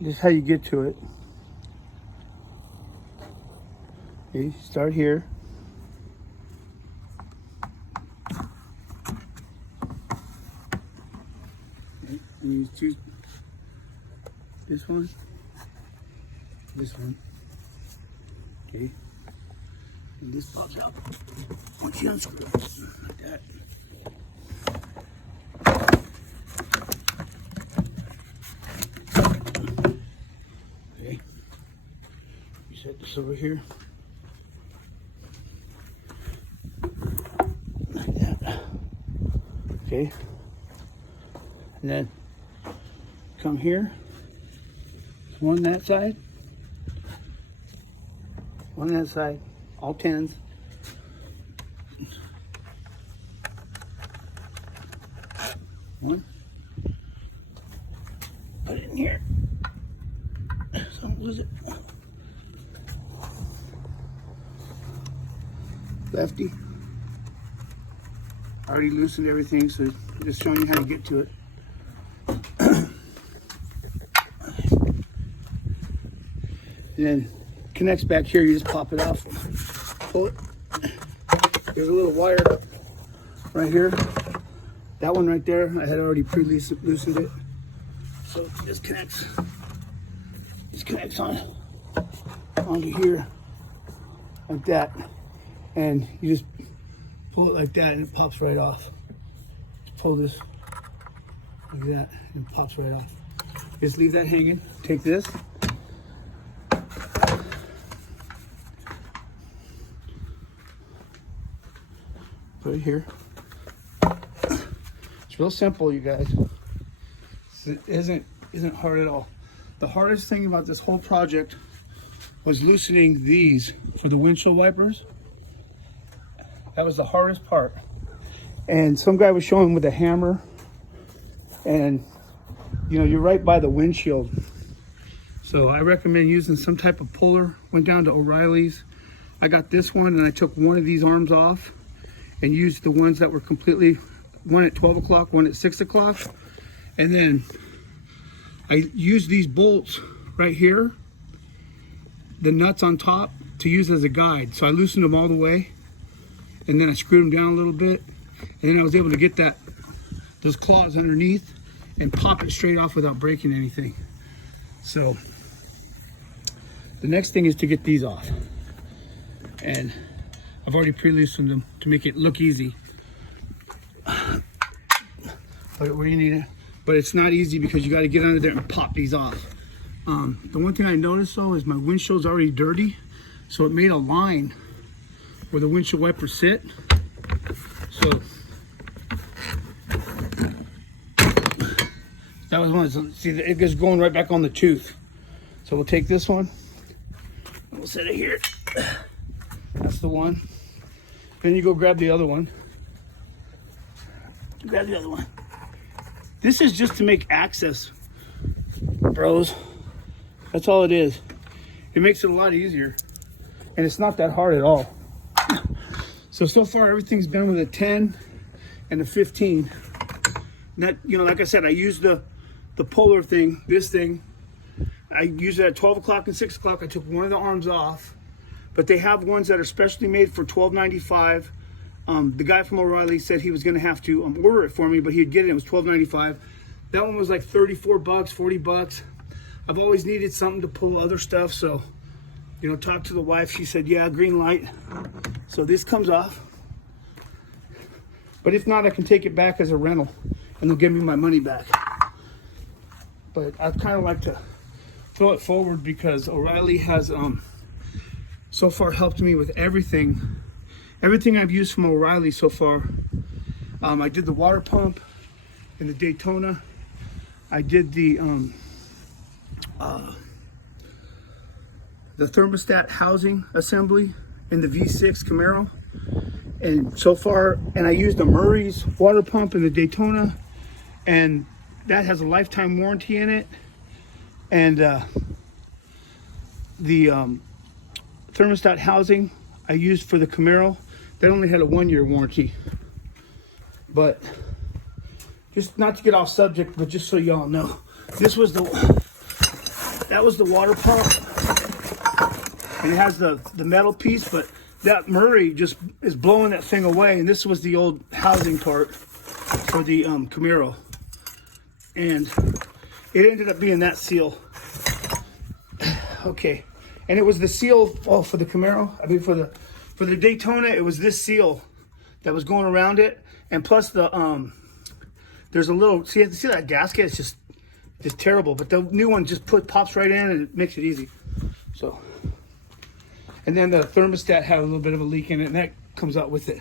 This is how you get to it. Okay, start here. Okay, and you choose this one, okay, and this pops out once you unscrew it, like that. Okay, you set this over here, like that, okay, and then come here. One that side, one that side, all 10s. One. Put it in here. So don't lose it. Lefty. I already loosened everything, so just showing you how to get to it. And then connects back here, you just pop it off, pull it. There's a little wire right here. That one right there, I had already pre-loosened it. So this connects onto here, like that. And you just pull it like that and it pops right off. Pull this like that and it pops right off. Just leave that hanging, take this. Put it here. It's real simple, you guys. It isn't hard at all. The hardest thing about this whole project was loosening these for the windshield wipers. That was the hardest part. And some guy was showing with a hammer, and you know, you're right by the windshield. So I recommend using some type of puller. Went down to O'Reilly's. I got this one and I took one of these arms off and used the ones that were completely, one at 12 o'clock, one at 6 o'clock. And then I used these bolts right here, the nuts on top, to use as a guide. So I loosened them all the way, and then I screwed them down a little bit, and then I was able to get those claws underneath and pop it straight off without breaking anything. So the next thing is to get these off. And I've already pre-loosened them to make it look easy. But where you need it, but it's not easy because you got to get under there and pop these off. The one thing I noticed though is my windshield's already dirty, so it made a line where the windshield wipers sit. So that was one. See, it goes going right back on the tooth. So we'll take this one and we'll set it here. That's the one. Then you go grab the other one. Grab the other one. This is just to make access, bros. That's all it is. It makes it a lot easier. And it's not that hard at all. So far everything's been with a 10 and a 15. And that, you know, like I said, I used the polar thing, this thing. I used it at 12 o'clock and 6 o'clock. I took one of the arms off. But they have ones that are specially made for $12.95. The guy from O'Reilly said he was going to have to order it for me, but he'd get it. It was $12.95. That one was like 34 bucks, 40 bucks. I've always needed something to pull other stuff, so, you know, talked to the wife. She said, yeah, green light. So this comes off. But if not, I can take it back as a rental, and they'll give me my money back. But I'd kind of like to throw it forward because O'Reilly has so far helped me with everything I've used from O'Reilly so far. I did the water pump in the Daytona. I did the thermostat housing assembly in the V6 Camaro. And so far, and I used the Murray's water pump in the Daytona, and that has a lifetime warranty in it. And the thermostat housing I used for the Camaro, that only had a 1-year warranty. But just not to get off subject, but just so y'all know, this was the that was the water pump. And it has the metal piece, but that Murray just is blowing that thing away. And this was the old housing part for the Camaro. And it ended up being that seal. Okay. And it was the seal for the Camaro. I mean, for the Daytona, it was this seal that was going around it. And plus the, there's a little, see that gasket? It's just terrible. But the new one just pops right in and it makes it easy. So, and then the thermostat had a little bit of a leak in it, and that comes out with it.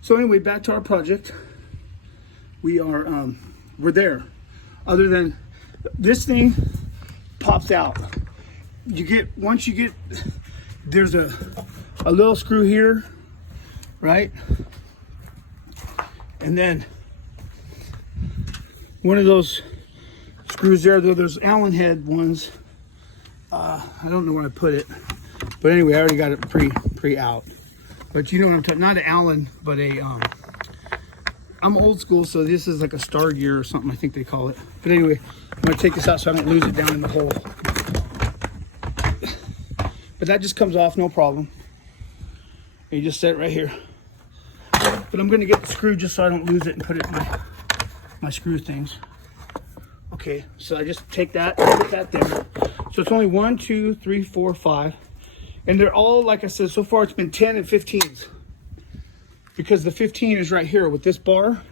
So anyway, back to our project. We are, we're there. Other than this thing pops out. Once you get, there's a little screw here, right? And then one of those screws there, though there's Allen head ones. I don't know where I put it, but anyway, I already got it pre out. But you know what I'm talking, not an Allen, but I'm old school, so this is like a star gear or something, I think they call it. But anyway, I'm gonna take this out so I don't lose it down in the hole. But that just comes off, no problem. And you just set it right here. But I'm gonna get the screw just so I don't lose it and put it in my screw things. Okay, so I just take that, put that there. So it's only 1, 2, 3, 4, 5. And they're all, like I said, so far it's been 10 and 15s. Because the 15 is right here with this bar.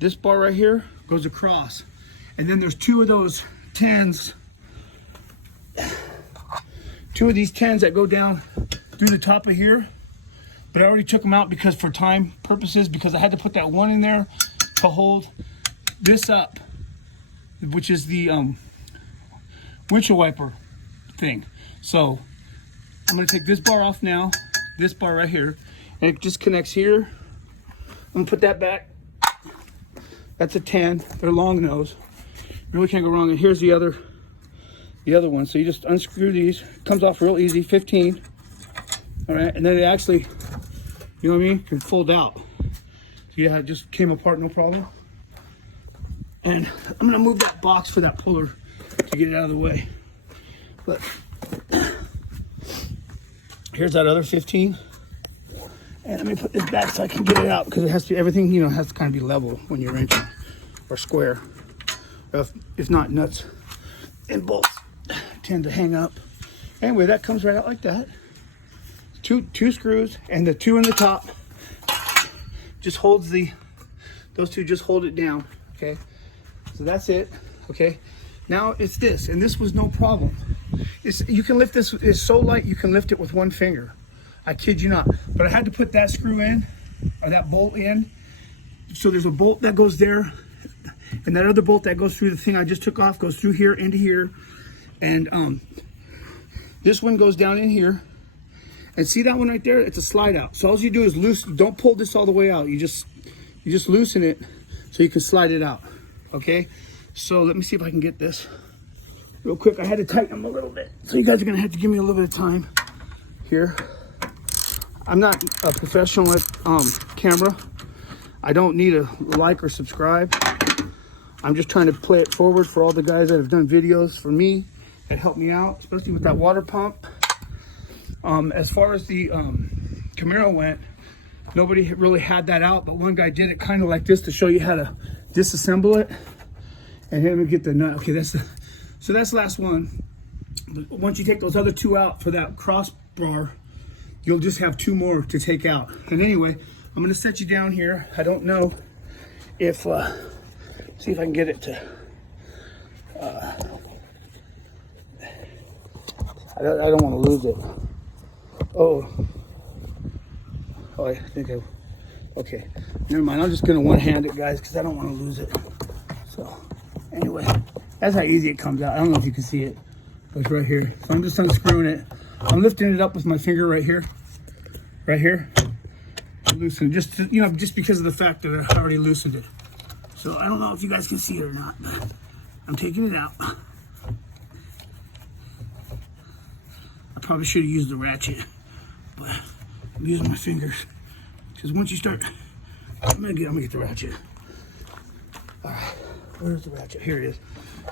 This bar right here goes across. And then there's 2 of those 10s. 2 of these 10s that go down through the top of here. But I already took them out because for time purposes, because I had to put that one in there to hold this up, which is the windshield wiper thing. So I'm gonna take this bar off now, this bar right here, and it just connects here. I'm gonna put that back. That's a 10, they're long nose. You really can't go wrong. And here's the other one. So you just unscrew these, it comes off real easy, 15. All right, and then it actually, you know what I mean, can fold out. So yeah, it just came apart, no problem. And I'm gonna move that box for that puller to get it out of the way. But here's that other 15. And let me put this back so I can get it out, because it has to, everything, you know, has to kind of be level when you're wrenching, or square. If not, nuts and bolts tend to hang up. Anyway, that comes right out like that. Two screws, and the 2 in the top just holds those 2 just hold it down. Okay, so that's it. Okay, now it's this, and this was no problem. You can lift this, it's so light you can lift it with one finger. I kid you not. But I had to put that screw in, or that bolt in. So there's a bolt that goes there, and that other bolt that goes through the thing I just took off goes through here into here. And this one goes down in here. And see that one right there? It's a slide out. So all you do is loosen, don't pull this all the way out. You just loosen it so you can slide it out. Okay? So let me see if I can get this real quick. I had to tighten them a little bit. So you guys are gonna have to give me a little bit of time here. I'm not a professional at camera. I don't need a like or subscribe. I'm just trying to play it forward for all the guys that have done videos for me that helped me out, especially with that water pump. As far as the Camaro went, nobody really had that out, but one guy did it kind of like this to show you how to disassemble it. And let me get the nut. Okay, so that's the last one. But once you take those other 2 out for that crossbar, you'll just have 2 more to take out. And anyway, I'm gonna set you down here. I don't know if, see if I can get it to, I don't wanna lose it. Oh, I think okay, never mind. I'm just gonna one-hand it, guys, because I don't wanna lose it. So anyway, that's how easy it comes out. I don't know if you can see it, but it's right here. So I'm just unscrewing it. I'm lifting it up with my finger right here. Loosen, just because of the fact that I already loosened it. So I don't know if you guys can see it or not, but I'm taking it out. I probably should have used the ratchet, but I'm using my fingers, because once you start, I'm gonna get the ratchet. All right. Where's the ratchet? Here it is.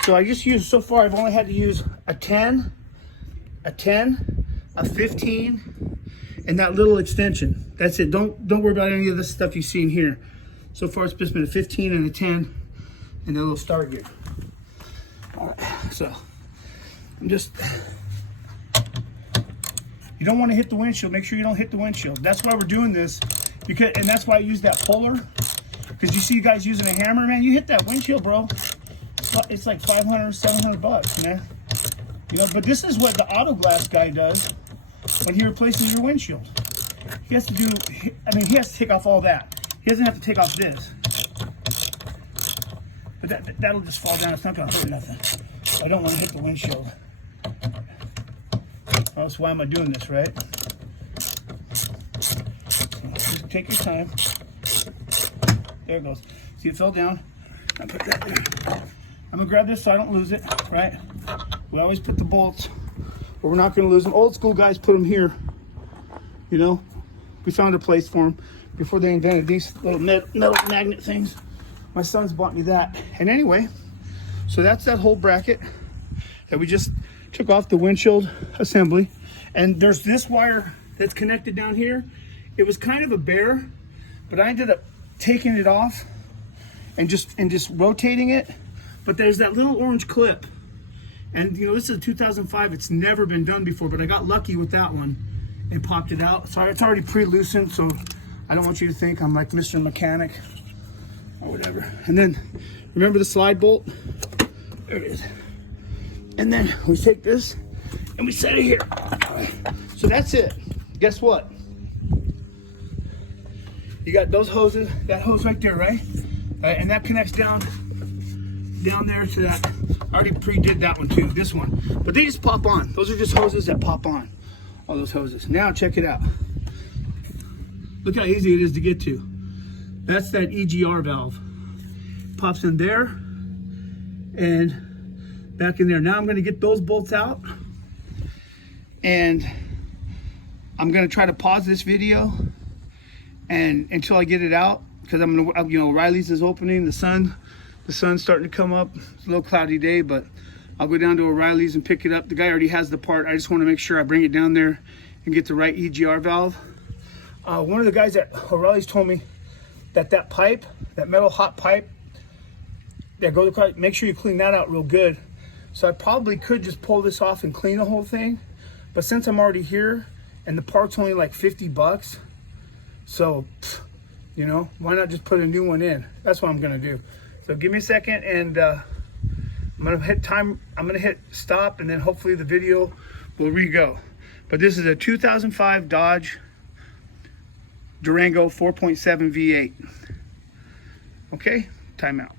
So I just used, so far I've only had to use a 10, a 15, and that little extension. That's it. Don't worry about any of this stuff you see in here. So far it's just been a 15 and a 10 and a little star gear. All right, so I'm just, you don't want to hit the windshield. Make sure you don't hit the windshield. That's why we're doing this, because, and that's why I use that puller, because you see you guys using a hammer, man, you hit that windshield, bro. It's like 500, 700 bucks, man. You know, but this is what the auto glass guy does when he replaces your windshield. He has to do, I mean, he has to take off all that. He doesn't have to take off this. But that'll just fall down. It's not going to hurt nothing. I don't want to hit the windshield. Else, why am I doing this, right? So just take your time. There it goes. See, it fell down. I put that there. I'm going to grab this so I don't lose it, right? We always put the bolts where we're not going to lose them. Old school guys put them here. You know, we found a place for them before they invented these little metal magnet things. My son's bought me that. And anyway, so that's that whole bracket that we just took off the windshield assembly. And there's this wire that's connected down here. It was kind of a bear, but I ended up taking it off and just rotating it. But there's that little orange clip. And you know, this is a 2005. It's never been done before, but I got lucky with that one and popped it out. So it's already pre-loosened, so I don't want you to think I'm like Mr. Mechanic or whatever. And then remember the slide bolt? There it is. And then we take this and we set it here. So that's it. Guess what? You got those hoses, that hose right there, right? And that connects down there to that. I already pre-did that one too, this one. But they just pop on. Those are just hoses that pop on. All those hoses. Now check it out. Look how easy it is to get to. That's that EGR valve. Pops in there and back in there. Now I'm going to get those bolts out, and I'm going to try to pause this video and until I get it out, because I'm going to, you know, Riley's is opening. The sun's starting to come up. It's a little cloudy day, but I'll go down to O'Reilly's and pick it up. The guy already has the part. I just want to make sure I bring it down there and get the right EGR valve. One of the guys at O'Reilly's told me that pipe, that metal hot pipe that goes across, make sure you clean that out real good. So I probably could just pull this off and clean the whole thing, but since I'm already here and the part's only like 50 bucks, so you know, why not just put a new one in? That's what I'm gonna do. So give me a second, and I'm gonna hit time. I'm gonna hit stop, and then hopefully the video will re-go. But this is a 2005 Dodge Durango 4.7 V8. Okay, timeout.